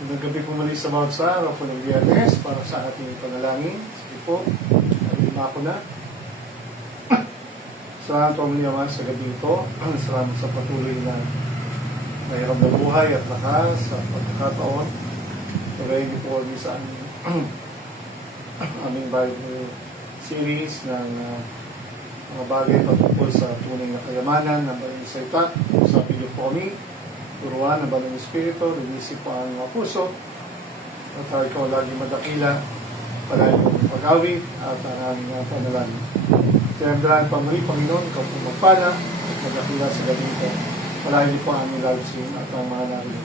Magandang gabi po muli sa bawat sa araw po ng Biyernes para sa ating panalangin. Sige po, lima ko na. Salamat po muli naman sa gabi ito. Salamat sa patuloy na mahirap na buhay at lakas sa pagkakataon. Pagkain niyo po kami sa aming Bible series ng mga bagay patungkol sa tunay na kayamanan ng Banal na Salita. Usapin niyo po kami. Turuan ng Banal na Espiritu, lumisip po ang mga puso, at ikaw lagi madakila, palagi mong pag-awit at ang aming panalangin. Tinagdahan pa muli, Panginoon, ikaw po magpala at madakila sa gabi ito. Palagi po ang aming lalsin at ang mga narinig.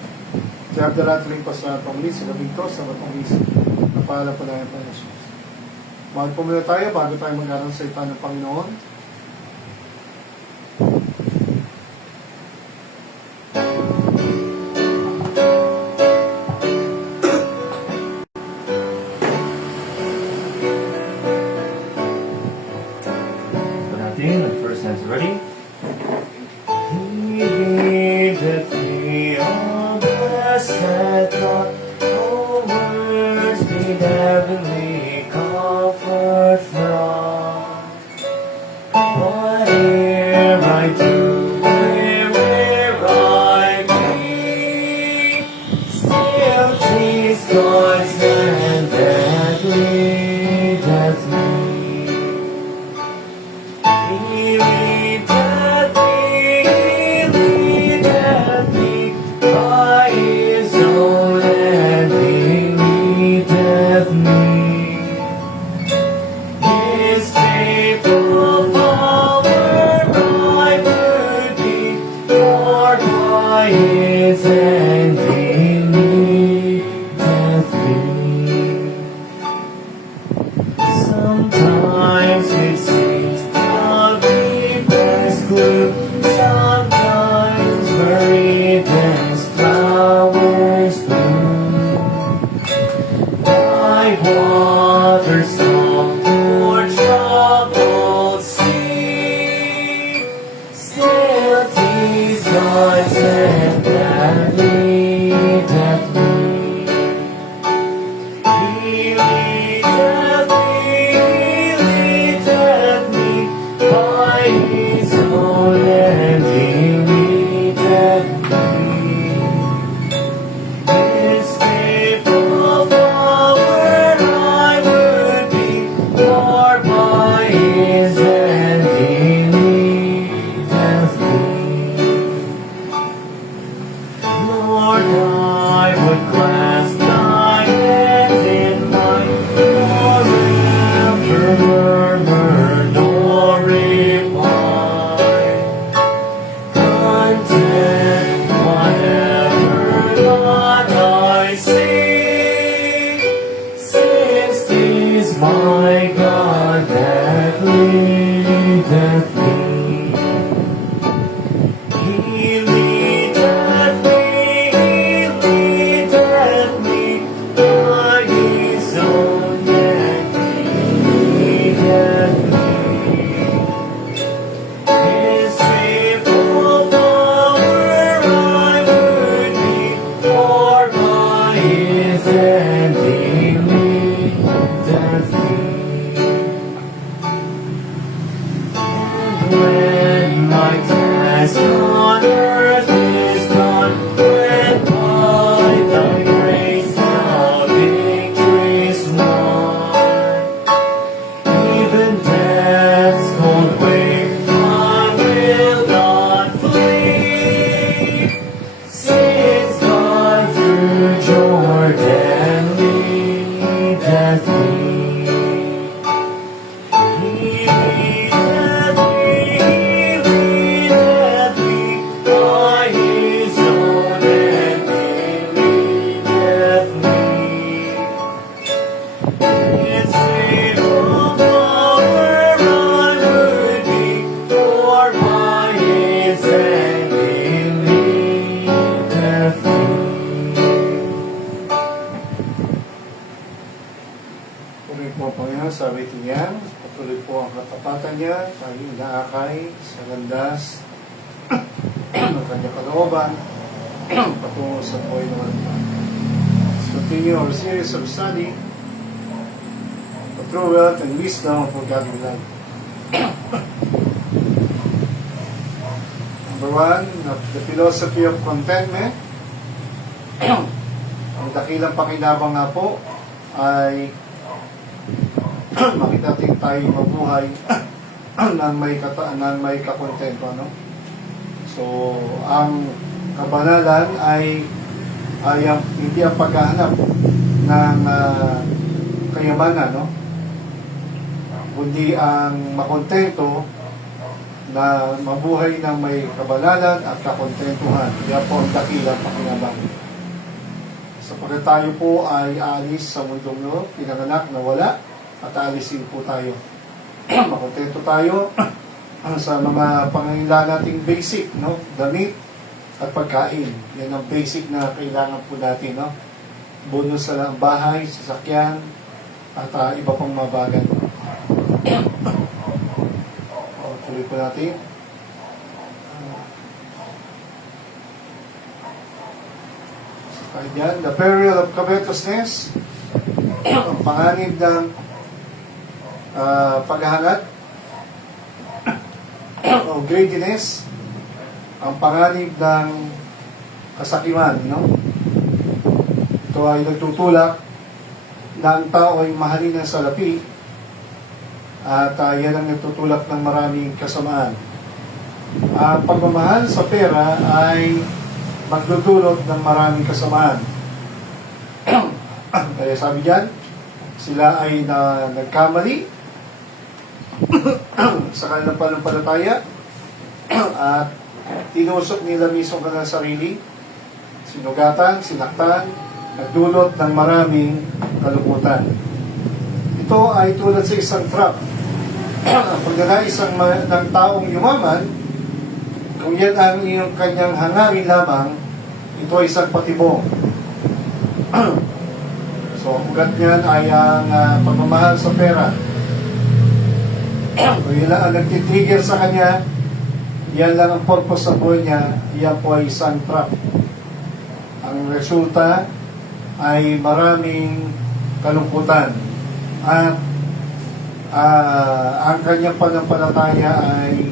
Tinagdahan tuloy pa sa pamuli sa gabi ito, sa matangis na pala po ng Jesus. Mahal po muna tayo bago tayo mag-aral sa salita ng Panginoon. Ready? He giveth me a blessed thought, all words be heavenly comfort from. Whate'er I do, where'er I be, still 'tis God's hand that leadeth me. He leadeth me by His own hand. He leadeth me. His faithful follower I would be, for by His hand He leadeth me. Sometimes it seems sometimes very dense flowers bloom. Like waters soft or troubled sea, still 'tis God's hand that leadeth me. He leadeth me by His own hand. He leadeth me. His faithful follower I would be, for by His hand He leadeth me. Lord, I would clasp Thy hand in mine, nor ever murmur, nor repine. Content whatever lot I see, since 'tis my God that leadeth me. He leadeth me by His own hand. He leadeth me. His faithful follower I would be, for by His hand He leadeth me. And when my task on earth is done, when by Thy grace the victory's won, even death's cold wave I will not flee, since God through Jordan leadeth me. He leadeth me by His own hand. He leadeth me. His faithful follower I would be, for by His hand He leadeth me. Puri po ang Panginoon sa awitin niya. Patuloy po ang katapatan niya, tayo inaakay sa landas ng kanyang kalooban patungo sa buhay ng continue our series of study, the true wealth and wisdom for godly life. Number one, the philosophy of contentment. Ang dakilang pakinabang nga po ay makita natin tayo mabuhay nang may kakontento, no? So, ang kabanalan ay hindi ang paghahanap ng kayamanan, no? Kundi ang makontento na mabuhay ng may kabanalan at kakontentuhan. Yan po ang dakilang pakinabang. Sapagkat tayo po ay aalis sa mundong no, pinanganak na wala, at aalisin po tayo. Makontento tayo sa mga pangangailangan nating basic, no? Damit at pagkain. Yan ang basic na kailangan po natin, no? Bonus sa lang bahay, sasakyan, at iba pang mga bagay. Tuloy po natin. Ayan, the peril of covetousness, ang panganib ng paghahanap, o greediness, ang panganib ng kasakiman, no? Ito ay nagtutulak na ang tao ay mahalin ng salapi at yan ang nagtutulak ng maraming kasamaan. Ang pagmamahal sa pera ay magdudulot ng maraming kasamaan. Kaya sabi diyan, sila ay nagkamali sa kanilang pananampalataya at tinusok nila mismo kanilang sarili, sinugatan, sinaktan, nagdulot ng maraming kalungkutan. Ito ay tulad sa isang trap. Pag isang ng taong yumaman, kung yan ang iyong kanyang hangarin lamang, ito ay isang patibong. So, ugat niyan ay ang pagmamahal sa pera. Kung yun lang ang nagtitrigger sa kanya, yan lang ang purpose sa buhay niya, yan po ay isang trap. Ang resulta ay maraming kalungkutan. At ang kanyang pananampalataya ay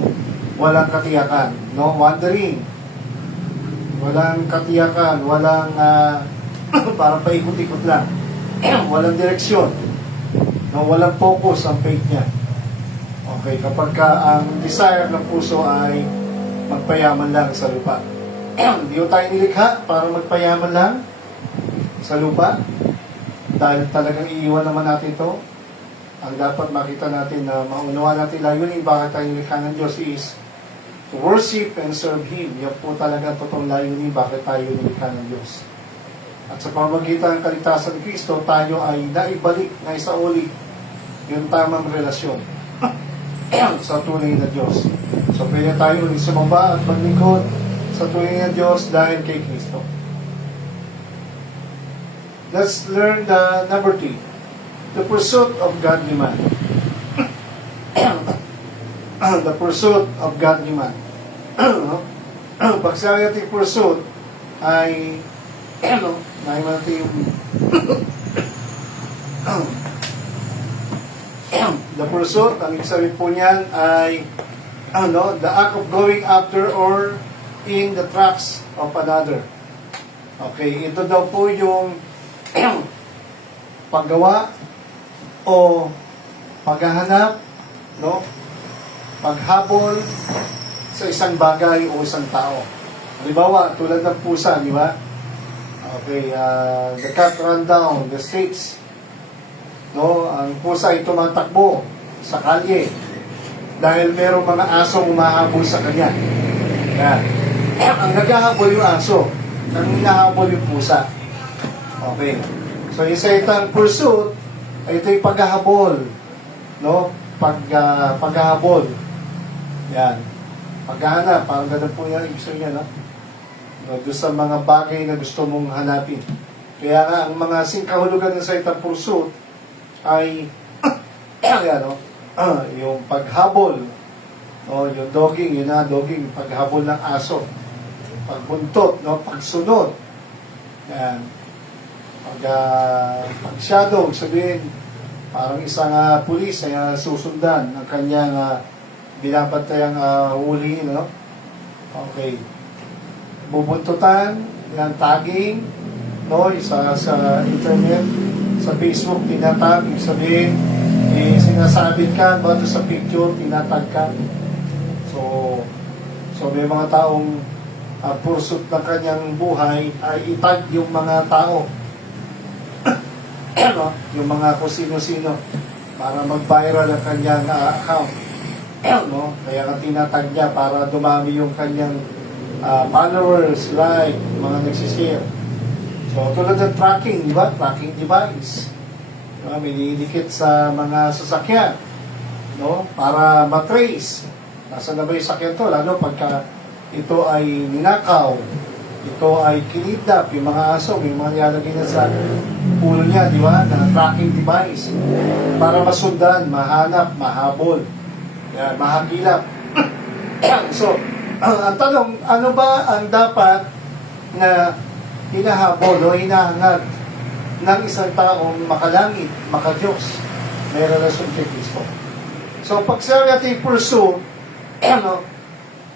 walang katiyakan, no? Wandering. Walang katiyakan, walang parang paikot-ikot lang. Walang direksyon. No? Walang focus ang faith niya. Okay, kapag ang desire ng puso ay magpayaman lang sa lupa. Hindi ko tayo nilikha para magpayaman lang sa lupa. Dahil talagang iiwan naman natin ito. Ang dapat makita natin na maunawa natin layunin bakit tayo nilikha ng Diyos is to worship and serve Him. Yan po talaga totoong layunin bakit tayo nilikha ng Diyos. At sa pamamagitan ng kaligtasan ng Kristo, tayo ay naibalik na isauli yung tamang relasyon sa tunay na Diyos. So, pwede tayo ulit sumamba at maglingkod sa tunay na Diyos dahil kay Kristo. Let's learn the number 3. The pursuit of godly man. The pursuit of godly man. Pag sabi natin pursuit, ay nahin natin yung the pursuit, ang ibig sabihin po niyan ay the act of going after or in the tracks of another. Okay, ito daw po yung paggawa o paghahanap, no? Paghabol sa isang bagay o isang tao. Halimbawa, tulad ng pusa, di ba? Okay, the cat run down the streets. No, ang pusa ay tumatakbo sa kalye dahil merong mga asong umahabol sa kanya. Yan. Ang naghahabol yung aso, ang hinahabol yung pusa. Okay. So, yung sa itang pursuit, ay ito yung paghahabol. No? Paghahabol. Yan. Paghahanap, parang ganun po yan, ibig sabihin, no? Doon sa mga bagay na gusto mong hanapin. Kaya nga, ang mga singkahulugan ng sa itang pursuit ay yan, no? Yung paghabol, no? Yung dogging, dogging, paghabol ng aso, pagbuntot, no? Pagsunod, yan. Pag-shadow, sabihin, parang isang pulis na susundan ng kanyang binabantayang huli, no? Okay. Bubuntutan, yan, tagging, no? Sa internet, sa Facebook, tinatag, yung sabihin, sinasabit ka, ba sa picture, tinatag ka. So may mga taong pursuit ng kanyang buhay ay itag yung mga tao. No? Yung mga kung sino-sino para mag-viral ang kanyang account. No? Kaya nga tinatag niya para dumami yung kanyang followers, like, mga nagsishare. So, tulad ng tracking, di ba? Tracking device. Diba? May didikit sa mga sasakyan, no? Para matrace. Nasaan na ba yung sakyan to? Lalo pagka ito ay ninakaw, ito ay kinidnap, yung mga aso, may mga nilalagay na sa pulo niya, di ba? Na tracking device. Para masundan, mahanap, mahabol. Yan, mahagilap. So, ang tanong, ano ba ang dapat na hinahabol o hinahangad ng isang taong makalangit, makadiyos, may relasyon kay Kristo? So, pag sa natin pursue,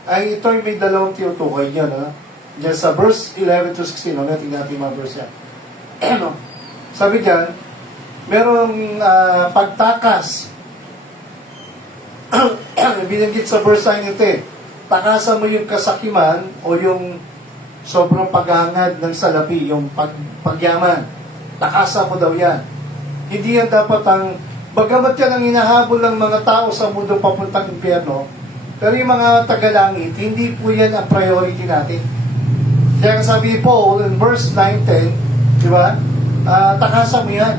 ay ito'y may dalawang tinutukoy niya, no? Diyan sa verse 11 to 16, tingnan natin mga verse yan. Sabi diyan, merong pagtakas. Binanggit sa verse 9 ito eh, takasan mo yung kasakiman o yung sobrang paghahangad ng salapi, yung pagyaman. Takasan mo daw yan. Hindi yan dapat ang, bagamat yan ang hinahabol ng mga tao sa mundo papuntang impyerno, pero yung mga tagalangit, hindi po yan ang priority natin. Kaya sabi po, in verse 9-10, di ba? Takasan mo yan.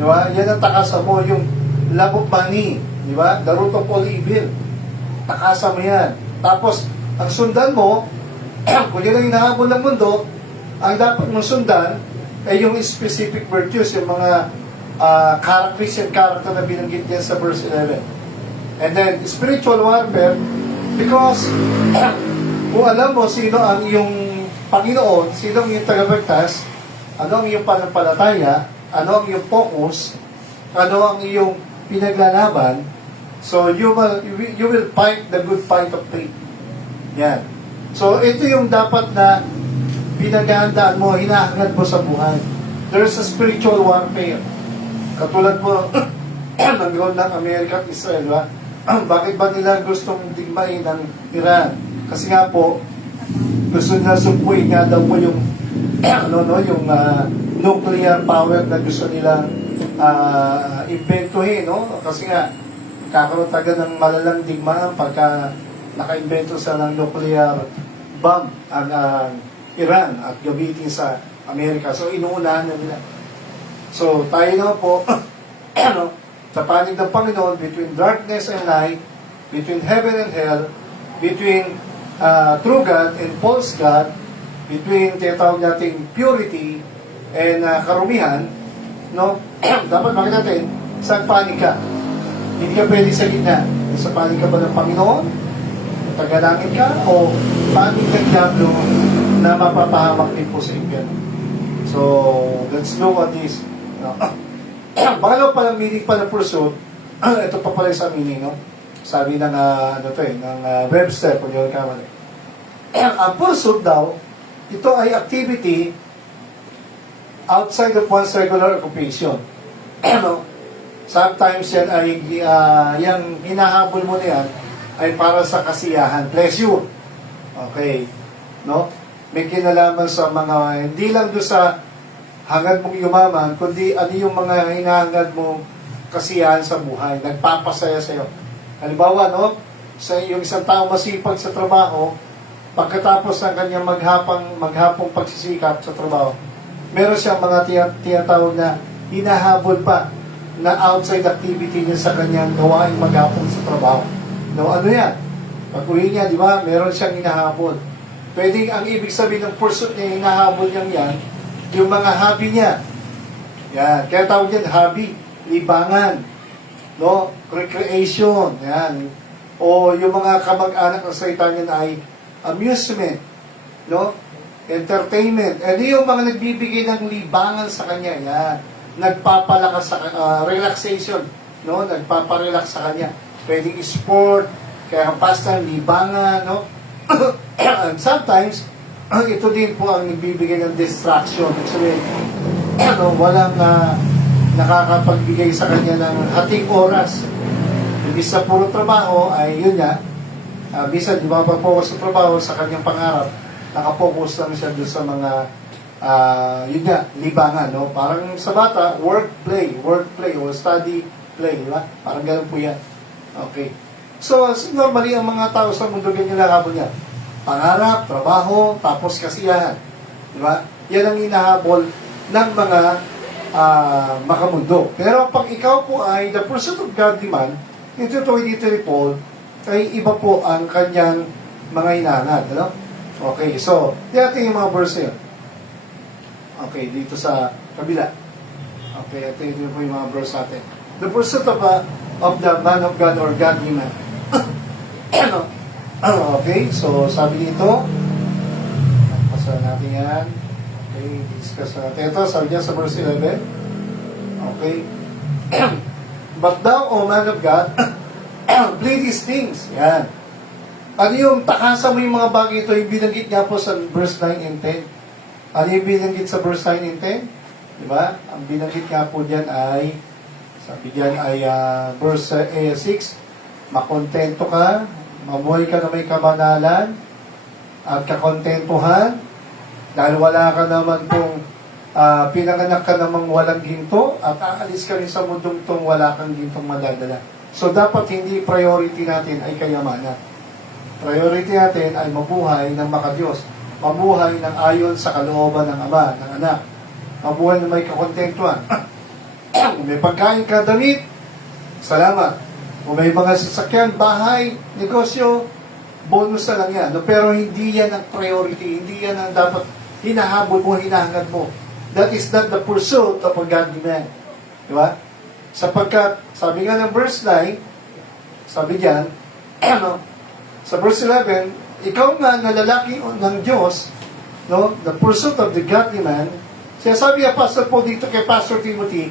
Di ba? Yan ang takasan mo, yung love of money. Di ba? The root of all evil. Takasan mo yan. Tapos, ang sundan mo, kung yan ang hinahabol ng mundo, ang dapat mong sundan ay yung specific virtues, yung mga Christian character na binanggit yan sa verse 11. And then, spiritual warfare, because kung alam mo sino ang iyong Panginoon, sino ang iyong tagapagtas, ano ang iyong panampalataya, ano ang iyong focus, ano ang iyong pinaglalaban, so you will fight the good fight of faith. Yan. So, ito yung dapat na pinaghahandaan mo, hinahangad mo sa buhay. There is a spiritual warfare. Katulad mo, nag-roll ng Amerika at Israel, ba? Bakit ba nila gustong digmain ng Iran? Kasi nga po, gusto nila sumpuin nga daw po yung yung nuclear power na gusto nilang inventuhin, no? Kasi nga, kakaroon taga ng malalang digmaan pagka naka-invento sa ng nuclear bomb ang Iran at gamitin sa Amerika. So, inuunahan na nila. So, tayo naman po, sa panig ng Panginoon, between darkness and light, between heaven and hell, between true God and false God, between tinatawag nating purity and karumihan, no? Dapat makita natin, saan panig ka? Hindi ka pwede sa gitna. Sa panig ka ba ng Panginoon? Tagalangit ka? O panig ng Diablo na mapapahamak din po sa impyerno? So, let's look at this. No? Pangalaw pa ng meaning pa ng pursuit, ito pa pala sa meaning, no? Sabi ng, ng Webster, kung yun kamali. Ang pursuit daw, ito ay activity outside of one's regular occupation. No? Sometimes yan ay, yung hinahabol mo na yan, ay para sa kasiyahan, pleasure. Okay. No? May kinalaman sa mga, hindi lang doon sa hangad mong yumaman, kundi ano yung mga hinahangad mong kasiyahan sa buhay, nagpapasaya sa'yo. Halimbawa, no? Sa yung isang tao masipag sa trabaho, pagkatapos ng kanyang maghapong pagsisikap sa trabaho, meron siyang mga tinatawag na hinahabol pa na outside activity niya sa kanyang gawain maghapon sa trabaho. No, ano yan? Pag-uwi niya, di ba, meron siyang hinahabol. Pwedeng ang ibig sabihin ng pursuit niya, hinahabol niyang yan, yung mga hobby niya. Yan. Kaya tawag yan, hobby. Libangan. No? Recreation. Yan. O yung mga kamag-anak ng salita niyan ay amusement. No? entertainment. Yung mga nagbibigay ng libangan sa kanya, yan. Nagpapalakas sa relaxation, no? Nagpaparelax sa kanya. Pwedeng sport, kaya pasta, libangan, no? And sometimes, ito din po ang nagbibigay ng distraction. Actually, walang nakakapagbigay sa kanya ng hating oras. Hindi sa puro trabaho, ay yun nga, bisa di ba pa-focus sa trabaho, sa kanyang pangarap, nakapokus lang siya doon sa mga yun nga, libangan, no? Parang sa bata, work, play, or study, play, di ba? Parang ganun po yan. Okay. So, normally, ang mga tao sa mundo, ganyan lang habol niya. Pangarap, trabaho, tapos kasiyahan. Di ba? Yan ang hinahabol ng mga makamundo. Pero pag ikaw po ay the pursuit of godly man, ito dito ni Paul, ay iba po ang kanyang mga hinangad. Ano? Okay, so, natin yung mga verse yun. Okay, dito sa kabila. Okay, ito yung po yung mga verse natin. The pursuit of the man of God or godly man. Okay, so sabi dito, pasahan natin yan. Okay, discuss natin ito. Sabi niya sa verse 11. Okay. But thou, O man of God, plead these things. Yan. Ano yung takasan mo yung mga bagay ito, yung binanggit niya po sa verse 9 and 10. Ano yung binanggit sa verse 9 and 10? Diba? Ang binanggit nga po dyan ay, sabi dyan ay verse 6, makontento ka, mabuhay ka na may kabanalan, at kakontentuhan, dahil wala ka naman kung pinanganak ka namang walang ginto, at aalis ka rin sa mundong tong wala kang gintong madadala. So, dapat hindi priority natin ay kayamanan. Priority natin ay mabuhay ng makadiyos. Mabuhay ng ayon sa kalooban ng Ama, ng Anak. Mabuhay na may kakontentuhan. Kung may pagkain ka, damit, salamat. Kung may mga sasakyan, bahay, negosyo, bonus na lang yan. No? Pero hindi yan ang priority. Hindi yan ang dapat hinahabol mo, hinahangad mo. That is not the pursuit of a godly man. Diba? Sapagkat, sabi nga ng verse 9, sabi diyan, sa verse 11, ikaw nga na lalaki ng Diyos, no, the pursuit of the godly man, siya sabi ni Pastor Paul dito kay Pastor Timothy,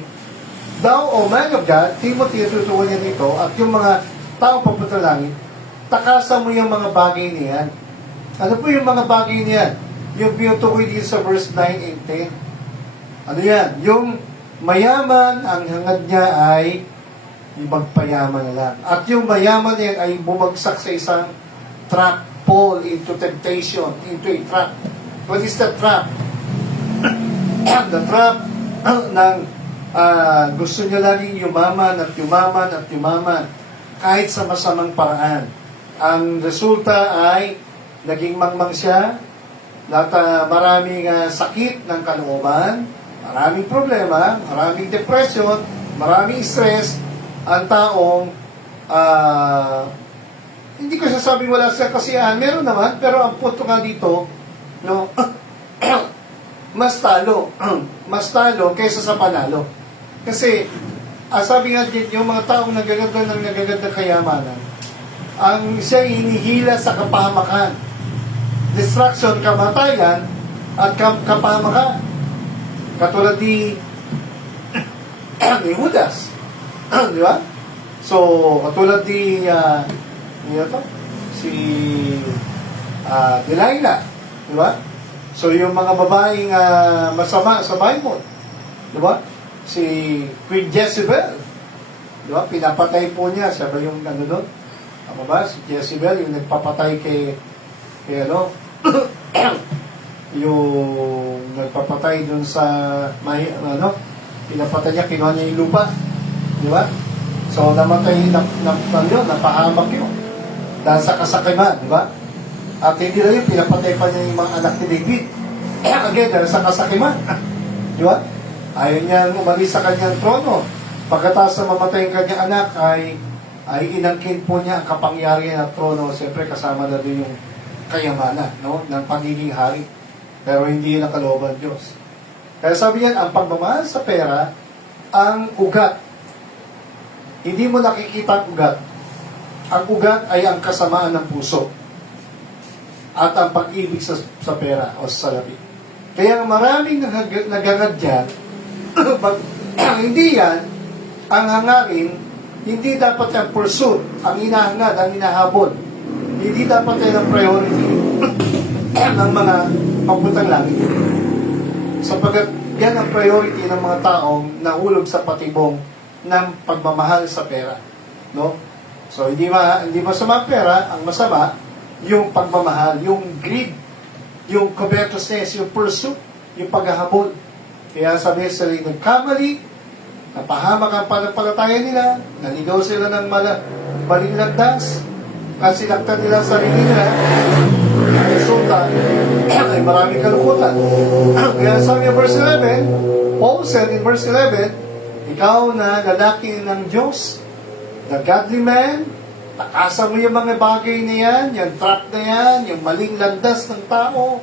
thou, O man of God, Timothy, tutuwa niya dito, at yung mga taong papunta langit, takasan mo yung mga bagay niyan. Ano po yung mga bagay niyan? Yung pinutukoy dito sa verse 9 and 10. Ano yan? Yung mayaman, ang hangad niya ay magpayaman na lang. At yung mayaman niya ay bumagsak sa isang trap, fall into temptation, into a trap. What is the trap? The trap ng gusto niya laging yumaman at yumaman at yumaman kahit sa masamang paraan. Ang resulta ay naging mangmang siya, maraming sakit ng kalooban, maraming problema, maraming depression, maraming stress, ang taong hindi ko sasabing wala sa kasiyahan, meron naman, pero ang punto nga dito, no, mas talo kaysa sa panalo. Kasi, sabi nga din, yung mga taong nagaganda kayamanan, ang siya hinihila sa kapahamakan. Distraction, kamatayan, at kapahamakan. Katulad ni Judas. Di ba? So, katulad ni si Delilah. Di ba? So, yung mga babaeng masama sa Bible. Di ba? Si Queen Jezebel. Di ba? Pinapatay po niya. Siya ba yung ano doon? Ano ba? Si Jezebel, yung nagpapatay kay yung nagpapatay doon sa pinapatay niya, kinuha niya yung lupa. Di ba? So, namatay, napahamak yun. Dahil sa kasakiman, di ba? At hindi na yun, pinapatay pa niya yung mga anak ni David. Again, dahil sa kasakiman. Di ba? Ayaw niya umalis sa kanyang trono. Pagkatapos na mamatay ang kanyang anak, ay inangkin po niya ang kapangyarihan ng trono. Siyempre, kasama na doon yung kayamanan, no? Ng pagiging hari. Pero hindi yun ang kalooban ng Diyos. Kaya sabi yan, ang pagmamahal sa pera, ang ugat. Hindi mo nakikita ang ugat. Ang ugat ay ang kasamaan ng puso. at ang pag-ibig sa pera o sa salapi. Kaya maraming nagagad dyan, hindi yan, ang hangarin, hindi dapat yung pursuit, ang hinahangad, ang hinahabol. Hindi dapat yan ang priority ng mga papuntang langit. Sapagkat yan ang priority ng mga taong nahulog sa patibong ng pagmamahal sa pera. No? So, hindi masama ang pera, ang masama, yung pagmamahal, yung greed, yung covetousness, yung pursuit, yung paghahabol. Kaya sabi sa nagkamali, napahamak ang pananampalataya nila, naligaw sila ng maling landas, at sinaktan nila ang sarili nila, resulta ay maraming kalukutan. Kaya sabi ng verse 11, Paul said in verse 11, ikaw na lalaki ng Diyos, the godly man, takasan mo yung mga bagay na yan, yung trap na yan, yung maling landas ng tao,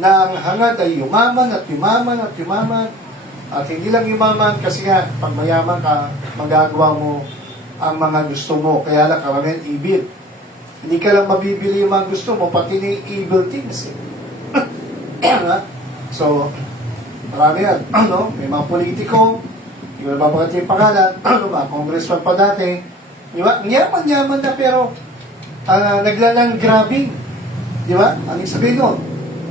na ang hangad ay yumaman at yumaman at yumaman. At hindi lang yumaman kasi nga, pag mayaman ka, magagawa mo ang mga gusto mo. Kaya lang karamihan evil. Hindi ka lang mabibili yung mga gusto mo, pati ni evil things. So, marami yan. May mga politiko, hindi ko nababagat yung pangalan, mga congressman pa dati, di ba? Yaman-yaman na pero naglalang grabbing. Di ba? Anong sabihin nun?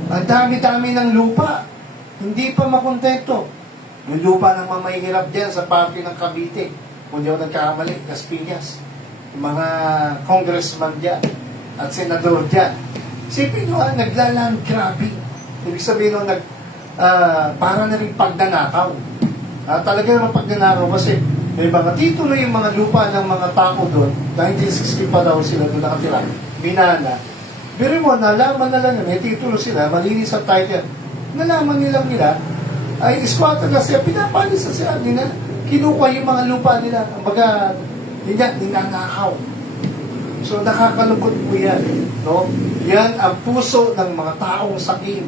Ang dami-dami ng lupa. Hindi pa makontento. Yung lupa ng mamahihirap dyan sa parte ng Cavite. Kung di ako nagkakamali, Caspillas. Yung mga congressman dyan at senador dyan. Sipin nyo, naglalang grabbing. Ibig sabihin nun, para na rin pagnanakaw. Talaga naman pagnanakaw kasi may mga titulo yung mga lupa ng mga tao doon. 1960 pa daw sila doon nakatira. Binana. Pero mo, nalaman na lang may titulo sila, malinis ang title. Nalaman nilang nila, ay squatter kasi pinapalis na sila nila. Kinukuha yung mga lupa nila. Ang baga, ninanakaw. So, nakakalungkot po yan. No? Yan ang puso ng mga taong sakim.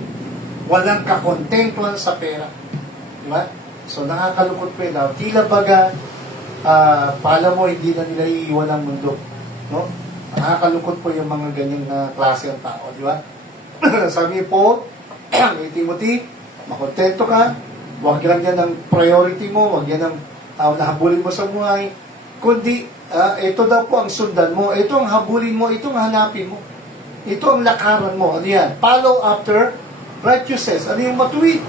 Walang kakontentuhan sa pera. Diba? So, nakakalungkot po yan. Tila baga, pala mo, hindi na nila iiwan ang mundo. No? Nakakalungkot po yung mga ganyang klase ng tao. Diba? Sabi po, kay Timothy, makontento ka, huwag lang yan ang priority mo, huwag yan ang nahabulin mo sa buhay, kundi ito daw po ang sundan mo, ito ang habulin mo, ito ang hanapin mo, ito ang lakaran mo. Ano yan? Follow after righteousness. Ano yung matuwid?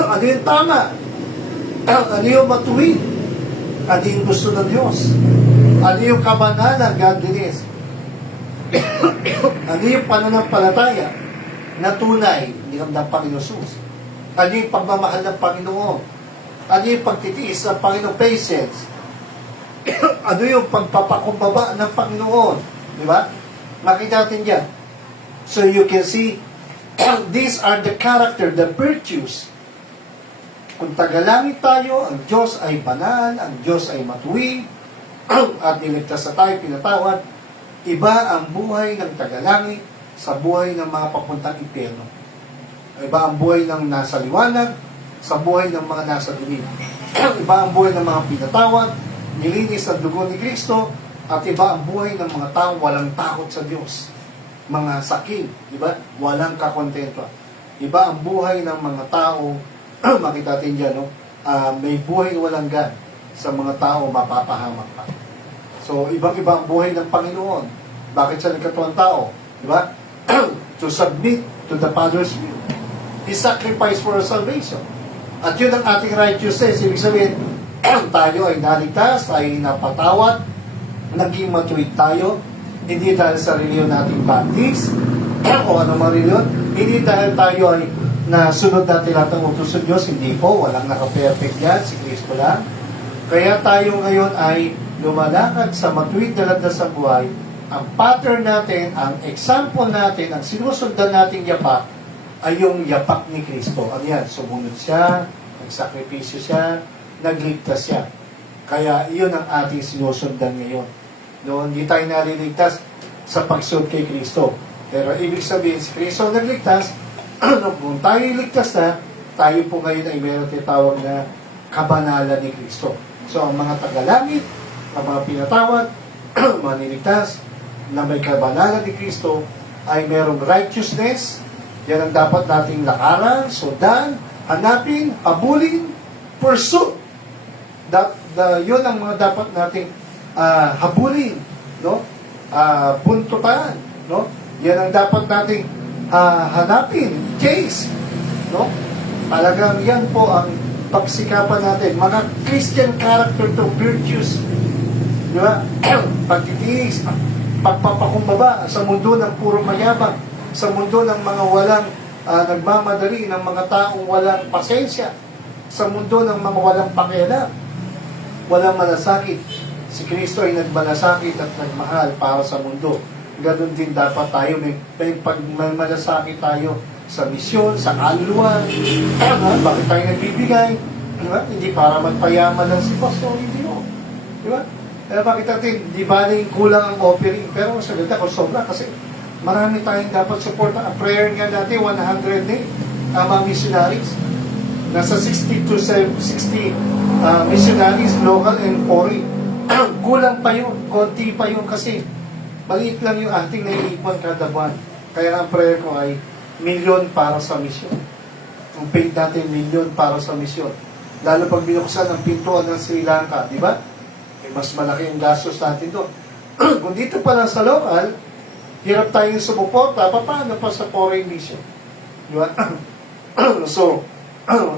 Ano yung tama? Ano yung matuwid? Ano yung gusto ng Diyos? Ano yung kabanalan, godliness? Ano yung pananampalataya na tunay, hindi kami ng Panginoon Jesus? Ano yung pagmamahal ng Panginoon? Ano yung pagtitiis ng Panginoon? Patience. Ano yung pagpapakumbaba ng Panginoon? Di ba? Makita natin yan. So you can see, these are the character, the virtues. Kung tagalangit tayo, ang Diyos ay banal, ang Diyos ay matuwid, at niligtas na tayo, pinatawad. Iba ang buhay ng tagalangit sa buhay ng mga papuntang impyerno. Iba ang buhay ng nasa liwanag sa buhay ng mga nasa dilim. Iba ang buhay ng mga pinatawad, nilinis ang dugo ni Kristo, at iba ang buhay ng mga taong walang takot sa Diyos. Mga sakim, diba? Walang kakontento. Iba ang buhay ng mga tao, makita natin dyan, no? May buhay walang gan sa mga tao mapapahamak pa. So, ibang-iba ang buhay ng Panginoon. Bakit siya nagkatuwang tao? Diba? To submit to the Father's will. He sacrificed for our salvation. At yun ang ating righteousness. Ibig sabihin, tayo ay naligtas, ay napatawad, naging matuwid tayo, hindi dahil sa reliyon nating baptist, o ano mga reliyon, hindi dahil tayo ay nasunod natin lahat ng utos ng Diyos, hindi po, walang naka-perfect yan, si Kristo lang. Kaya tayo ngayon ay lumalakad sa matuwid na landas sa buhay. Ang pattern natin, ang example natin, ang sinusundan nating yapak, ay yung yapak ni Kristo. Ano yan? Sumunod siya, nagsakripisyo siya, nagligtas siya. Kaya iyon ang ating sinusundan ngayon. No, hindi tayo naliligtas sa pagsunod kay Kristo. Pero ibig sabihin, si Kristo nagligtas, kung tayo iligtas na, tayo po ngayon ay meron tinatawag na kabanalan ni Kristo. So, ang mga tagalangit, ang mga pinatawad, mga niligtas, na may kabanalan ni Kristo, ay merong righteousness. Yan ang dapat nating lakaran, sundan, hanapin, habulin, pursue. Yun ang mga dapat nating habulin, no? Buntutan, no? Yan ang dapat nating hanapin, chase, no? Talagang yan po ang pagsikapan natin. Mga Christian character to virtues, di ba? Pagtitiis, pagpapakumbaba sa mundo ng puro mayabang, sa mundo ng mga walang nagmamadali, ng mga taong walang pasensya, sa mundo ng mga walang pakialam, walang malasakit. Si Kristo ay nagmalasakit at nagmahal para sa mundo. Ganun din dapat tayo, may malasakit tayo sa misyon, sa kaluluwa. Bakit tayo nagbibigay? Diba? Hindi para magpayaman lang si pastor, hindi mo. Diba? Bakit natin, di ba na kulang ang offering? Pero sa ganda ko, sobra kasi marami tayong dapat support. Ang prayer nga natin, 100 na ang mga missionaries. Nasa 60 to 60 missionaries, local and foreign. Kulang pa yun, konti pa yun kasi maliit lang yung ating naiipon kada buwan. Kaya ang prayer ko ay milyon para sa misyon. Ang paid natin, milyon para sa misyon. Lalo pag binuksan ang pintuan ng Sri Lanka, di ba? Mas malaki ang gastos natin doon. Kung dito pa lang sa local, hirap tayong sumuporta, paano pa sa foreign mission? Di ba? So,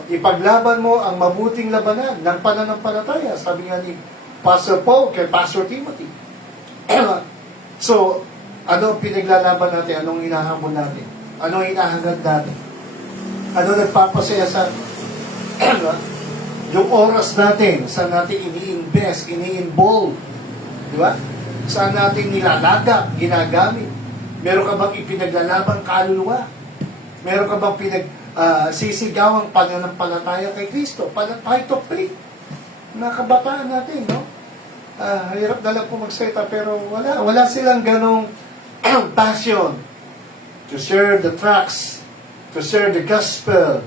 ipaglaban mo ang mabuting labanan ng pananampalataya. Sabi nga ni Pastor Paul kay Pastor Timothy. So, ano pinaglalaban natin? Anong hinahamon natin? Anong hinahangad natin? Ano nagpapasaya sa yung oras natin, saan natin ini-invest, ini-involve, di ba? Saan natin nilalagak, ginagamit? Meron ka bang ipinaglalaban kaluluwa? Meron ka bang sisigawang pananampalataya kay Kristo? Fight of faith. Mga kabataan natin, no? Hirap na lang po magsalita, pero wala silang ganong passion to share the tracts, to share the gospel,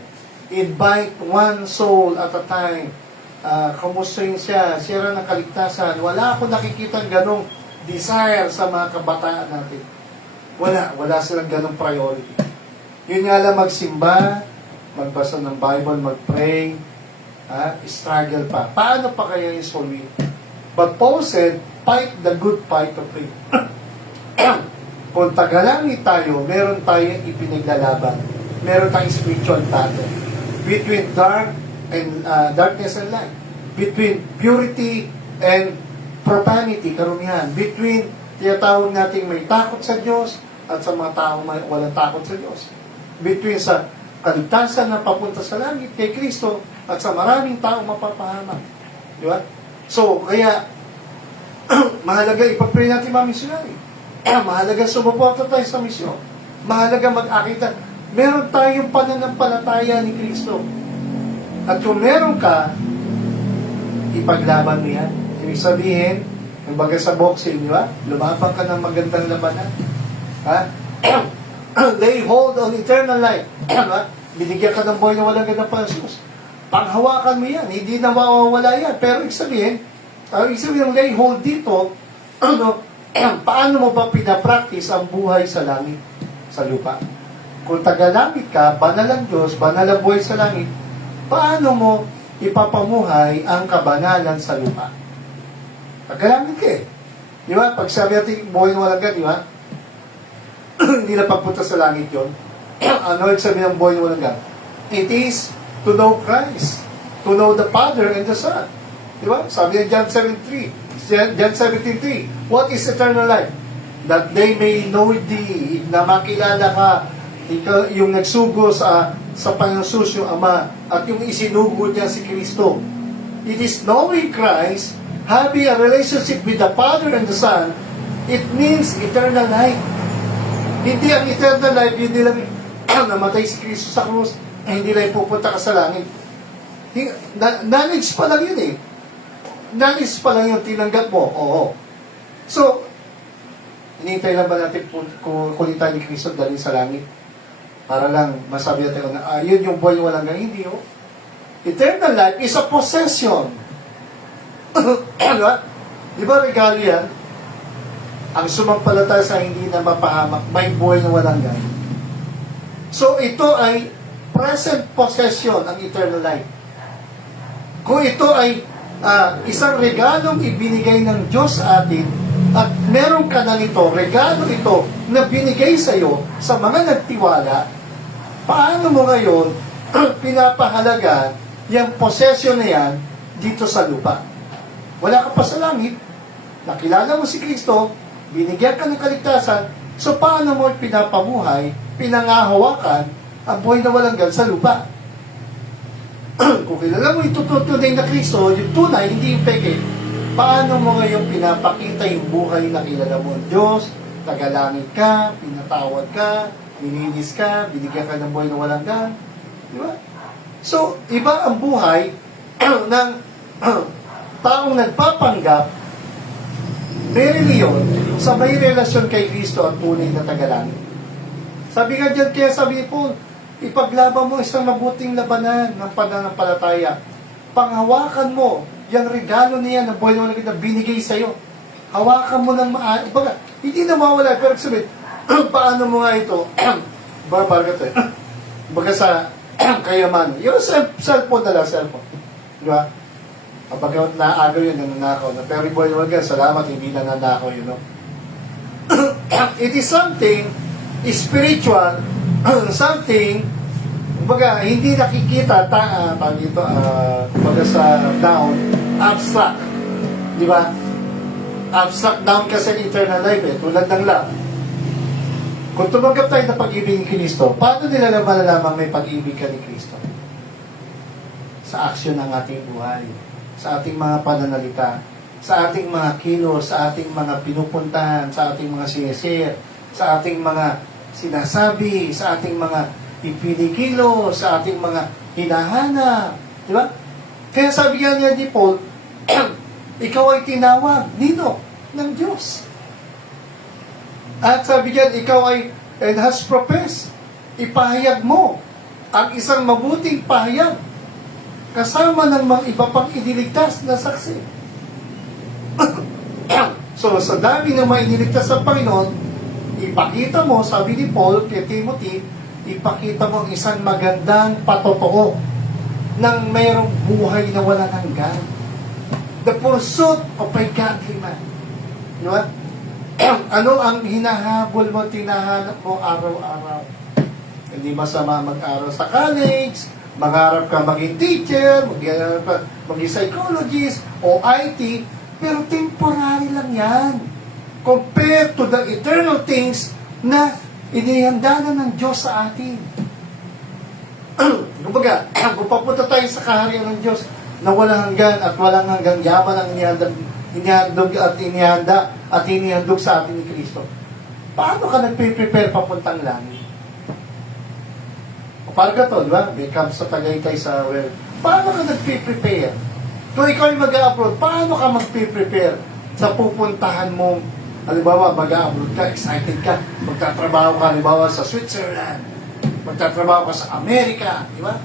invite one soul at a time. Kumustahin siya, share ng kaligtasan. Wala akong nakikita ganong desire sa mga kabataan natin. Wala silang ganong priority. Yun nga lang, magsimba, magbasa ng Bible, mag-pray, struggle pa. Paano pa kaya yung soul winning? But Paul said, fight the good fight of faith. Kung tagalangit tayo, meron tayong ipinaglalaban. Meron tayong spiritual battle. Between darkness and light. Between purity and profanity, karumihan. Between tinatawag nating may takot sa Diyos at sa mga taong walang takot sa Diyos. Between sa kaligtasan na papunta sa langit kay Kristo at sa maraming taong mapapahamak. Di ba? So, kaya mahalaga ipag-pray natin mga missionary. Mahalaga sumuporta tayo sa misyon. Mahalaga mag-akita. Meron tayong pananampalataya ni Kristo. At kung meron ka, ipaglaban mo yan. Ibig sabihin, yung baga sa boxing, di ba? Lumabang ka ng magandang labanan. Lay hold on eternal life. Binigyan ka ng buhay na walang ganang pansus. Panghawakan mo yan, hindi na mawawala yan. Pero ibig sabihin yung lay hold dito, paano mo ba pinapractice ang buhay sa langit, sa lupa? Kung tagalangit ka, banal ang Diyos, banal ang buhay sa langit, paano mo ipapamuhay ang kabanalan sa lupa? Tagalangit ka eh. Di ba? Pag sabi natin buhay na walang gan, di ba? Hindi na pagpunta sa langit yun. Ano yung sabi ng buhay na walang gan? It is to know Christ, to know the Father and the Son. Diba? Sabi niya John 17:3, what is eternal life? That they may know thee, na makilala ka, ikaw, yung nagsugo sa Panginoon yung Ama, at yung isinugo niya si Kristo. It is knowing Christ, having a relationship with the Father and the Son. It means eternal life. Hindi ang eternal life, hindi lang namatay si Kristo sa krus, hindi lang pupunta ka sa langit. Knowledge pa lang yun eh. Knowledge pa lang yung tinanggap mo. Oo. So, hinihintay lang ba natin kulitan ni Kristo dali sa langit? Para lang masabi natin na, yun yung buhay walang ganyan. Hindi, oh. Eternal life is a possession. Di ba regalo yan? ang sumampalataya sa hindi na mapahamak, may buhay na walang hanggan. So ito ay present possession, ang eternal life. Kung ito ay isang regalong ibinigay ng Diyos sa atin, at meron ka na nito, regalo ito na binigay sa iyo sa mga nagtiwala, paano mo ngayon pinapahalaga yung possession na yan dito sa lupa? Wala ka pa sa langit, nakilala mo si Kristo, binigyan ka ng kaligtasan, so paano mo pinapamuhay, pinangahawakan ang buhay na walang hanggan sa lupa? Kung kilala mo ito tunay na Kristo, yung tunay, hindi yung peke, paano mo ngayon pinapakita yung buhay na kilala mo ang Diyos, tagalangit ka, pinatawad ka, nilinis ka, binigyan ka ng buhay na walang hanggan? Di ba? So, iba ang buhay ng taong nagpapanggap, may reliyon, sa may relasyon kay Kristo at tunay na tagalangit. Sabi nga dyan, kaya sabi ni Paul, ipaglaban mo isang mabuting labanan ng pananampalataya. Panghawakan mo yung regalo niya na buhay na walang binigay sa'yo. Hawakan mo ng maayos. Baga, hindi na mawala. Pero sabi, paano mo nga ito? Barbar ka ito eh. Baga sa kayaman. Yung cellphone na lang, cellphone. Di ba? Kapag naagaw yun, nananakaw na. Pero buhay na walang salamat, hindi nananakaw yun. No? It is something spiritual, something, kumbaga, hindi nakikita, dito, kumbaga sa down, abstract. Di ba? Abstract down kasi ang eternal life eh, tulad ng love. Kung tumanggap tayo ng pag-ibig ni Kristo, paano nila na malalaman may pag-ibig ka ni Kristo? Sa aksyon ng ating buhay, sa ating mga pananalita, sa ating mga kilos, sa ating mga pinupuntahan, sa ating mga sinesir, sa ating mga sinasabi, sa ating mga ipinikilo, sa ating mga hinahanap. Di ba? Kaya sabi nga niya ni Paul, ikaw ay tinawag, nino, ng Diyos. At sabi niya, ikaw ay, and has professed, ipahayag mo ang isang mabuting pahayag kasama ng mga iba pang iniligtas na saksi. So, sa dami ng mga iniligtas sa Panginoon, ipakita mo, sabi ni Paul kay Timothy, ipakita mo ang isang magandang patotoo ng mayroong buhay na walang hanggan. The pursuit of a godly man. Di ba? Ano ang hinahabol mo, tinahanap mo araw-araw? Hindi masama mag-aral sa college, mag-aral ka maging teacher, mag-aral ka maging psychologist, o IT, pero temporary lang yan. Compared to the eternal things na inihanda na ng Diyos sa atin. Kumbaga, kung papunta tayo sa kaharian ng Diyos na walang hanggan at walang hanggang yaman ang inihandog sa atin ni Kristo, paano ka nagpe-prepare papuntang langit? O parang ito, di ba? May camp sa Tagaytay sa well. Paano ka nagpe-prepare? Kung ikaw ay mag-a-abroad, paano ka magpe-prepare sa pupuntahan mo? Halimbawa, mag-a-abroad ka, excited ka, magtatrabaho ka, halimbawa, sa Switzerland, magtatrabaho ka sa Amerika, di ba?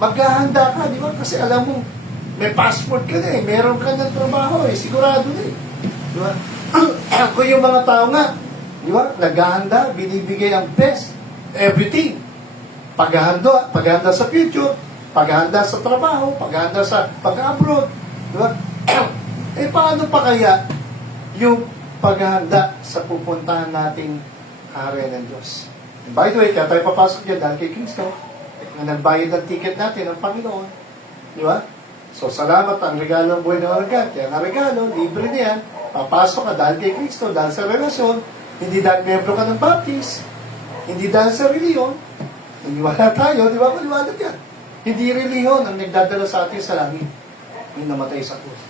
Maghahanda ka, di ba? Kasi alam mo, may passport ka na eh, meron ka ng trabaho eh, sigurado na eh. Di ba? Kung yung mga tao nga, di ba? Naghahanda, binibigay ang best, everything. Paghahanda sa future, paghahanda sa trabaho, paghahanda sa pag-abroad, di ba? Eh, paano pa kaya yung paghahanda sa pupuntahan nating kaharian ng Diyos? And by the way, kaya tayo papasok dyan dahil kay Kristo, na nagbayad ng ticket natin ng Panginoon. Di ba? So, salamat ang regalo ng buhay na walang. Kaya na regalo, libre na yan. Papasok ka dahil kay Kristo, dahil sa relasyon, hindi dahil membro ka ng Baptist, hindi dahil sa reliyon. Naniwala tayo, di ba? Maliwanag yan. Hindi reliyon ang nagdadala sa atin sa langit. Yung namatay sa krus.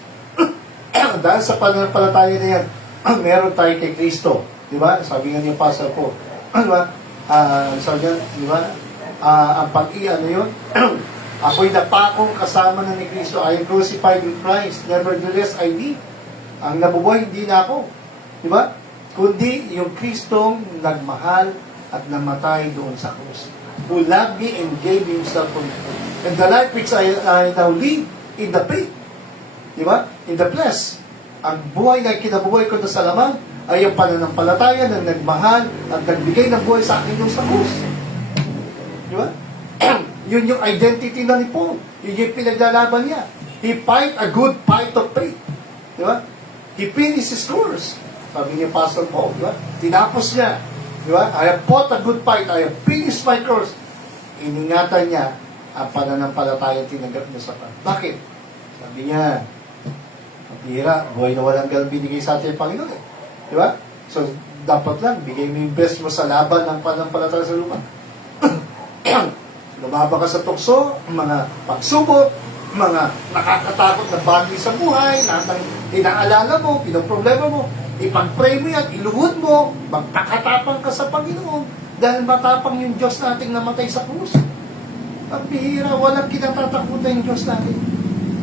Dahil sa pananampalataya na yan, meron tayo kay Kristo. Di ba? Sabi nga niya, Pastor po. Di ba? Sabi niya, di ba? Ang pag-iano yun, ako'y napakong kasama na ni Kristo. I am crucified with Christ. Nevertheless, I live. Ang nabubuhay, hindi na ako. Di ba? Kundi yung Kristong nagmahal at namatay doon sa krus. Who loved me and gave himself for me. And the life which I now live in the faith. Di ba? In the flesh. Ang buhay na kinabubuhay ko na sa laman ay ang pananampalataya ng nagmahal at nagbigay ng buhay sa akin yung sa krus. Di ba? Yun yung identity na ni Paul. Yun yung pinaglalaban niya. He fight a good fight of faith. Di ba? He finished his course. Sabi niya, Pastor Paul, di ba? Tinapos niya. Di ba? I have fought a good fight. I have finished my course. Iningatan niya ang pananampalataya tinanggap niya sa Panginoon. Bakit? Sabi niya, pira, buhay na walang ganun binigay sa atin ng Panginoon eh. Di ba? So, dapat lang, bigay mo yung best mo sa laban ng pananampalataya sa lupa. Lumaba ka sa tukso, mga pagsubok, mga nakakatakot na bagay sa buhay, lahat ng inaalala mo, pinoproblema mo, ipag-pray mo yan, iluhod mo, magpakatapang ka sa Panginoon, dahil matapang yung Diyos nating namatay sa krus. Ang bihira, walang kinatatakutan yung Diyos natin.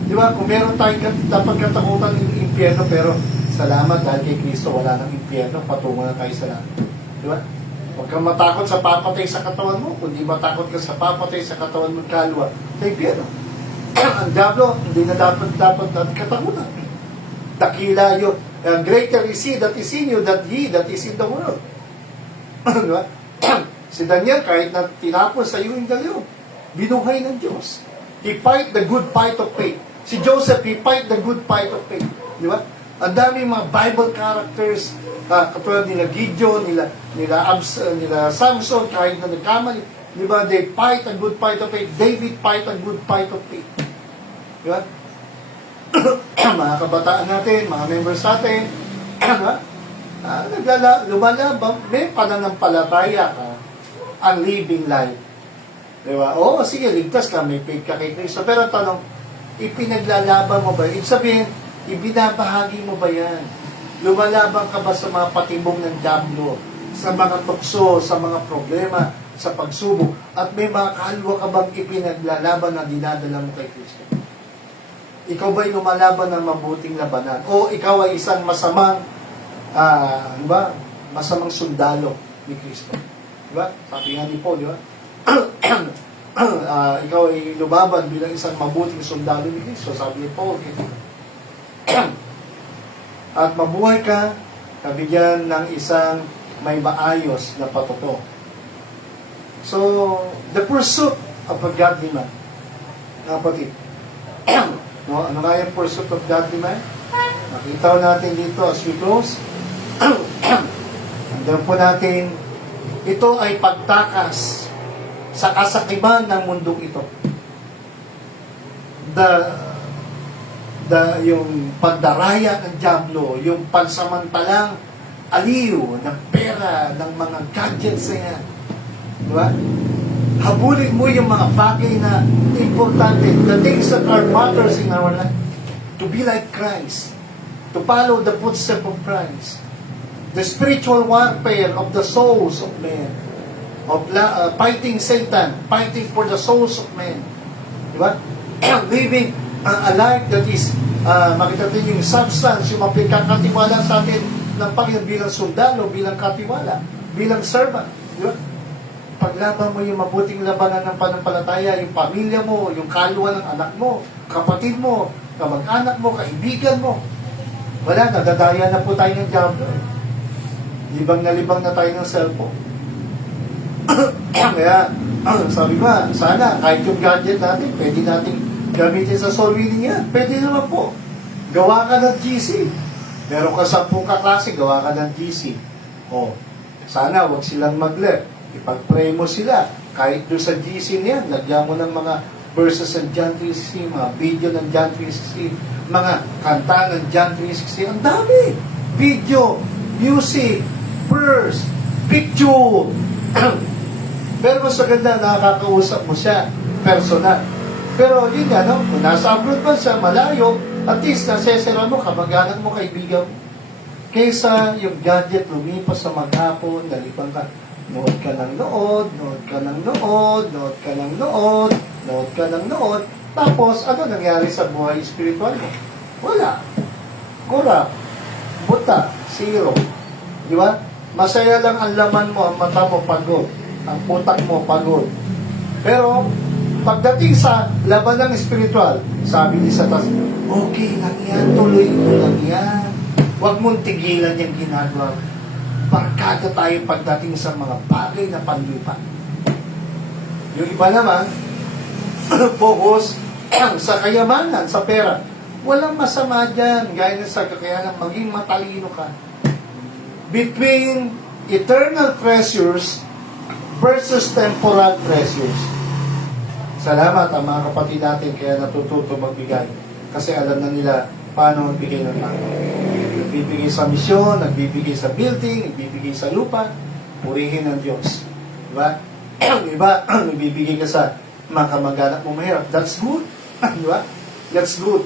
Di ba? Kung meron tayong dapat katakutan ng impyerno, pero salamat dahil kay Kristo, wala ng impyerno, patungo na tayo sa langit. Di ba? Huwag kang matakot sa papatay sa katawan mo, kundi matakot ka sa papatay sa katawan mo kalwa sa impyerno. Ang diablo, hindi na dapat natin katakutan. Dakila yun. Greater is He that is in you than he that is in the world. Di ba? Si Daniel, kahit na tinapos sa iyo yung dalyo, binuhay ng Diyos. He fight the good fight of faith. Si Joseph, he fight the good fight of faith. Di ba? Ang dami mga Bible characters, katulad nila Gideon, nila Samson, kahit na nagkamali, di ba? They fight a good fight of faith. David fight a good fight of faith. Di ba? Mga kabataan natin, mga members natin, lumalabang, may pananampalataya ka, ang living life. Di ba? Oo, sige, ligtas ka, may faith ka kay Kristo. Pero tanong, ipinaglalaban mo ba? Ibig sabihin, ibinabahagi mo ba yan? Lumalaban ka ba sa mga patibong ng diablo, sa mga tukso, sa mga problema, sa pagsubok, at may mga kalwa ka bang ipinaglalaban na dinadala mo kay Kristo? Ikaw ba'y lumalaban ng mabuting labanan? O ikaw ay isang masamang, diba? Masamang sundalo ni Kristo? Diba? Sabi nga ni Paul, diba? Ikaw ay lumaban bilang isang mabuting sundalo ni Kristo. Sabi ni Paul, at mabuhay ka, kabigyan ng isang may maayos na patuto. So, the pursuit of a godly man. Kapatid. No, ano nga yung pursuit of godly man? Nakita natin dito as we close. Andiyan po natin, ito ay pagtakas sa kasakiman ng mundong ito. Yung pagdaraya ng diablo, yung pansamantalang aliw ng pera, ng mga gadgets na yan. Diba? Habulin mo yung mga bagay na importante, the things that are matters in our life. To be like Christ. To follow the footsteps of Christ. The spiritual warfare of the souls of men. Of fighting Satan, fighting for the souls of men. Diba? Living a life that is, makita natin yung substance, yung mapagkakatiwala sa atin ng Panginoon bilang sundalo, bilang katiwala, bilang servant. Diba? Paglaban mo yung mabuting labanan ng panampalataya, yung pamilya mo, yung kalwa ng anak mo, kapatid mo, kamag-anak mo, kaibigan mo. Wala, nadadaya na po tayo ng diablo. Libang na tayo ng cellphone. Kaya, sabi ko, sana kahit yung gadget natin, pwede natin gamitin sa soul winning yan. Pwede naman po. Gawa ka ng GC. Meron ka 10 kaklase, gawa ka ng GC. O, sana wag silang mag-left. Ipag-pray mo sila. Kahit doon sa GC niyan, lagyan mo ng mga verses ng John 3:16, mga video ng John 3:16, mga kanta ng John 3:16. Ang dami! Video, music, verse, picture. Pero mas maganda, nakakausap mo siya, personal. Pero yun nga, no? Kung nasa abroad pa siya, malayo, at least nasesera mo, kamag-anak mo, kaibigan mo. Kaysa yung gadget, lumipas sa maghapon, nalipang ka, nood ka ng nood, nood ka ng nood, nood ka ng nood, nood ka ng nood, tapos, ano nangyari sa buhay spiritual mo? Wala. Corrupt. Buta. Zero. Di ba? Masaya lang ang laman mo, ang mata mo pagod, ang utak mo pagod. Pero, pagdating sa laban ng spiritual, sabi ni Satan, okay lang yan, tuloy mo lang yan. Huwag mong tigilan yung ginagawa. Barkada tayo pagdating sa mga bagay na panlipa. Yung iba naman, focus sa kayamanan, sa pera. Walang masama dyan. Gaya ng sa kakayanan, maging matalino ka. Between eternal treasures versus temporal treasures. Salamat ang mga kapatid natin kaya natututo magbigay. Kasi alam na nila paano magbigay ng tao. Nagbibigay sa misyon, nagbibigay sa building, nagbibigay sa lupa, purihin ng Diyos. Diba? Diba? Nagbibigay ka sa mga kamag-anak mo mahirap. That's good. Diba? That's good.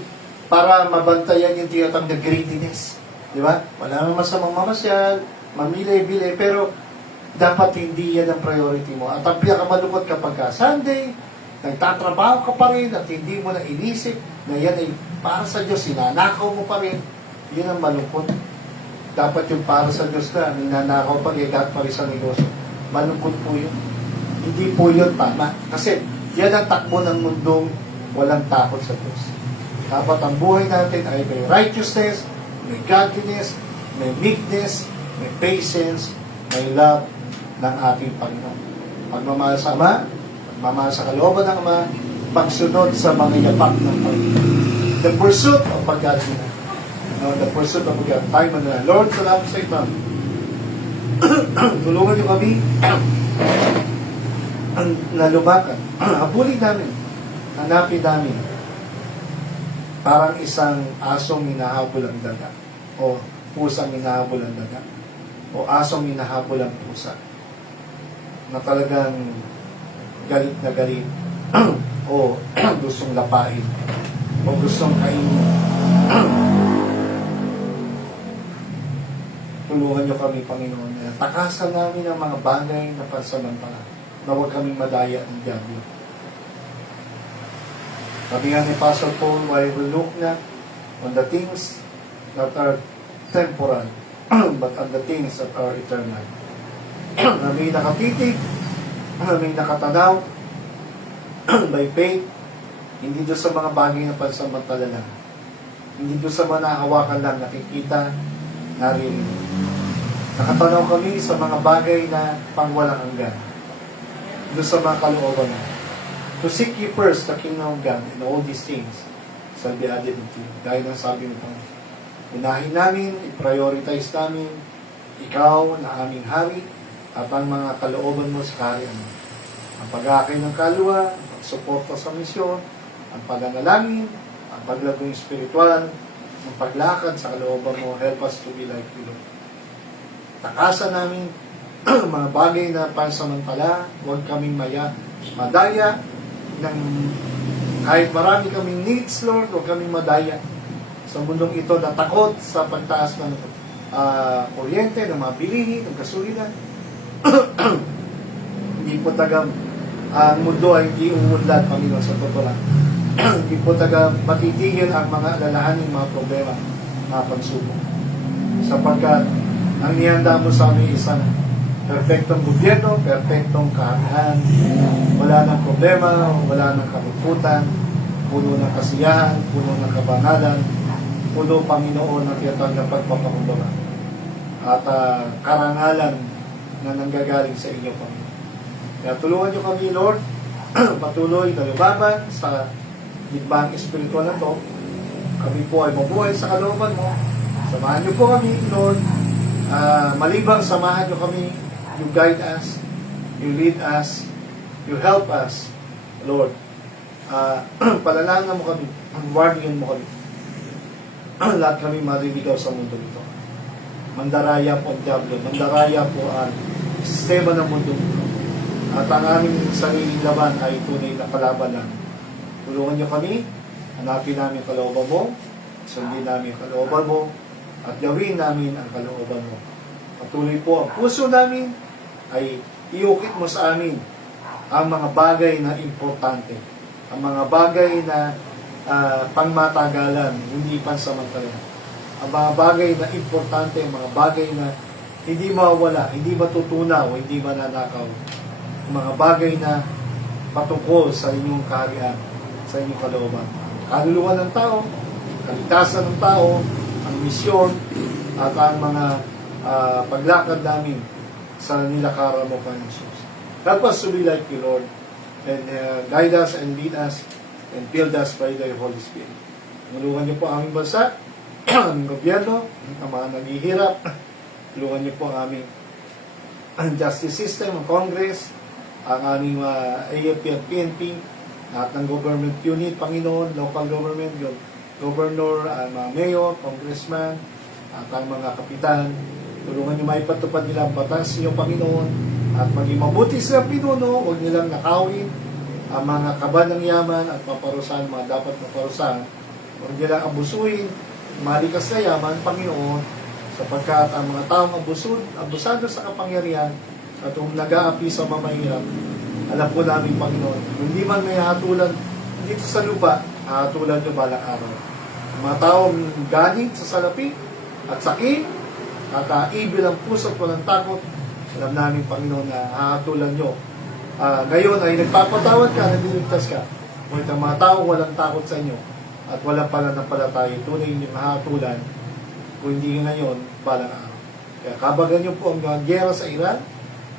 Para mabantayan yung tinatawag na greediness. Diba? Wala namang masamang mamasyal, mamili-bili, pero dapat hindi yan ang priority mo. At ang pinakamalungkot kapag ka Sunday, nagtatrabaho ka pa rin at hindi mo na inisip na yan ay para sa Diyos, sinanakaw mo pa rin. Yun ang malungkot. Dapat yung para sa Diyos na, ninanakaw pa rin, pa rin sa negosyo. Malungkot po yun. Hindi po yun tama. Kasi yan ang takbo ng mundong walang takot sa Diyos. Dapat ang buhay natin ay may righteousness, may godliness, may meekness, may patience, may love ng ating Panginoon. Pagmamahal sa Ama, pagmamahal sa kalooban ng Ama, pagsunod sa mga yapak ng Panginoon. The pursuit of pagkakita. The pursuit of pagkakita. Tayo manala. Lord, salamat sa Imam. Tulungan niyo kami ang nalubakan. Habulin namin. Hanapin namin. Parang isang asong hinahabol ang daga. O pusang hinahabol ang daga. O asong hinahabol ang pusa. Na talagang galit na galit. O gustong lapain. O gustong kainin. Tulungan niyo kami, Panginoon. Takasan namin ang mga bagay na pansamantala na huwag kaming madaya ng diablo. Sabi nga ni Pastor Paul, why we look not on the things that are temporal, but on the things that are eternal. Na may nakapitig, na may nakatanaw, by faith, hindi doon sa mga bagay na pansamantala lang. Hindi doon sa mga nahawakan lang, nakikita, narinig. Nakatanaw kami sa mga bagay na pangwalang hanggan. Doon sa mga kalooban na. To seek ye first the kingdom of God and all these things shall be added unto you. Dahil ang sabi mo po, unahin namin, i-prioritize namin, ikaw na aming hari, at ang mga kalooban mo sa kaharian mo. Ang pag-aakay ng kaluluwa, ang pagsuporta sa misyon, ang pag-analangin, ang paglagong espiritual, ang paglakad sa kalooban mo, help us to be like you, Lord. Takasan namin mga bagay na pansamantala, huwag kaming madaya ng kahit marami kaming needs, Lord, huwag kaming madaya sa mundong ito na takot sa pagtaas ng kuryente, ng mga bilihin, ng gasolina. Hindi po taga ang mundo ay hindi umunlad, Panginoon, sa totoo lang. Hindi po taga matitigil ang mga alalahanin, mga problema, mga pagsubok. Sapagkat ang nihanda mo sa amin isang perfectong gobyerno, perfectong kaharian, wala ng problema, wala ng kalungkutan, puno ng kasiyahan, puno ng kabangalan, puno, Panginoon, ng tiyatang na pagpapakumbaba. At karangalan na nanggagaling sa inyo, Panginoon. Kaya tulungan niyo kami, Lord, patuloy na lumaban sa ligbang espiritual na to. Kami po ay mabuhay sa kalooban mo. Samahan niyo po kami, Lord. Malibang samahan niyo kami. You guide us, you lead us, you help us, Lord. Palalangan mo kami, warningen mo kami. Lahat kami mariligaw sa mundo nito. Mandaraya po ang diablo, mandaraya po ang sistema ng mundo nito. At ang aming sariling laban ay tunay na kalaban lang. Tulungan niyo kami, hanapin namin ang kalooban mo, sundin namin ang kalooban mo, at gawin namin ang kalooban mo. Patuloy po ang puso namin ay iukit mo sa amin ang mga bagay na importante, ang mga bagay na pangmatagalan, hindi pansamantala. Ang mga bagay na importante, ang mga bagay na hindi mawawala, hindi matutunaw, hindi mananakaw. Ang mga bagay na patungkol sa inyong kaharian, sa inyong kalooban. Kaluluwa ng tao, kaligtasan ng tao, ang misyon, at ang mga paglakad namin sa nilakaran mo, Panginoon Jesus. Help us to be like you, Lord, and guide us and lead us and fill us by the Holy Spirit. Tulungan niyo po ang aming bansa, ang gobyerno, ang mga naghihirap. Tulungan niyo po ang aming justice system, ang Congress, ang aming AFP at PNP, lahat ng government unit, Panginoon, local government, yung governor, ang mga mayor, congressman, at ang mga kapitan. Tulungan niyo maipatupad nila ang batas niyo, Panginoon, at maging mabuti sila pinuno, huwag nilang nakawin ang mga kaban ng yaman at paparusahan mga dapat maparusahan. Huwag nilang abusuhin, malikas na yaman, Panginoon, sapagkat ang mga taong abusado sa kapangyarihan at nag-aapi sa mamahirap, alam po namin, Panginoon, hindi man may hatulan dito sa lupa, hatulan niyo balang araw. Ang mga taong galing sa salapi at sakit at ibil ang puso at walang takot, alam namin, Panginoon, na hahatulan nyo. Ngayon ay nagpapatawad ka, nagdiligtas ka. Ngunit ang mga tao walang takot sa inyo at walang pananampalataya, tunay yung hahatulan kung hindi ngayon, balang araw. Kaya kabagan nyo po ang gera sa Iran,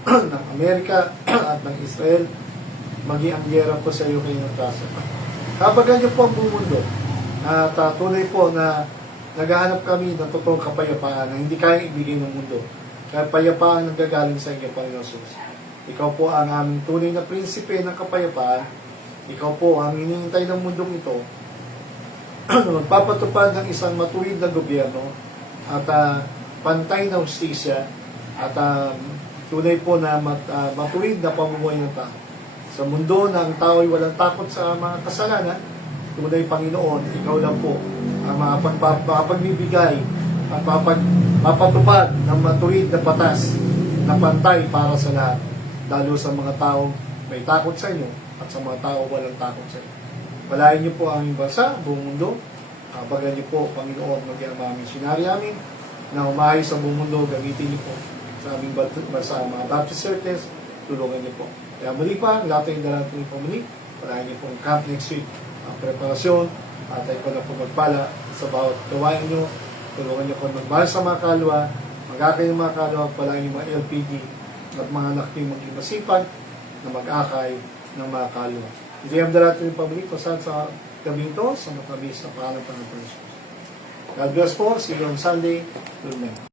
ng Amerika at ng Israel, maging ang gera po sa iyo kayo ng kaso. Kabagan nyo po ang buong mundo at tunay po na naghahanap kami ng totoong kapayapaan na hindi kayang ibigay ng mundo. Kaya payapaan ang gagaling sa inyo, Panginoon Jesus. Ikaw po ang aming tunay na prinsipe ng kapayapaan. Ikaw po ang hinihintay ng mundong ito na magpapatupad ng isang matuwid na gobyerno at pantay na hustisya at tunay po na matuwid na pamumuhay ng tao. Sa mundo na ang tao ay walang takot sa mga kasalanan, tunay, Panginoon, ikaw lang po ang makapagbibigay at mapatupad ng matuwid na batas na pantay para sa lahat, lalo sa mga taong may takot sa inyo at sa mga tao walang takot sa inyo. Palayan niyo po ang aming bansa, buong mundo. Bagan niyo po, Panginoon, maging ang mga misyonary amin na umahay sa buong mundo, gamitin niyo po sa aming bansa, mga Baptist churches, tulungan niyo po. Kaya muli pa, lahat ay darating po muli. Palayan niyo po ang camp next week, ang preparasyon, at ay ko na po magpala sa bawat gawain niyo. Tulungan niyo po magmahal sa mga kalwa, mag-akay ng mga kalwa, palayan yung mga LPD at mga anak niyo maging masipag na mag-akay ng mga kalwa. Hindi ang darating yung pabalik ko saan sa gabing to, sa matabis na pangalan ng Jesus. God bless po. See you on Sunday. Amen.